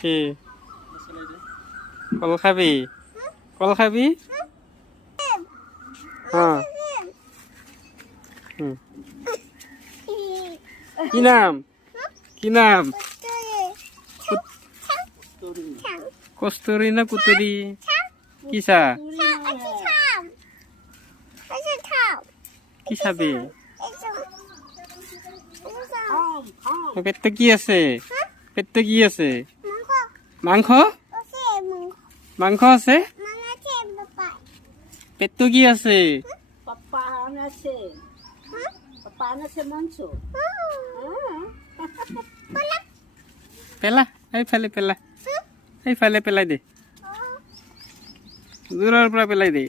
কি কল খাবি? কল খাবি? হ্যাঁ। কি নাম? কি নাম? কস্তুরি না কুতুরি? কিসা? কি খাবি? পেটে কি আছে? পেটে কি আছে? মাংস? মাংস আছে? পেটে কি আছে? পেলা এই ফেলে পেলা এই ফেলে পেলাই দে দূৰৰ পৰা পেলাই দে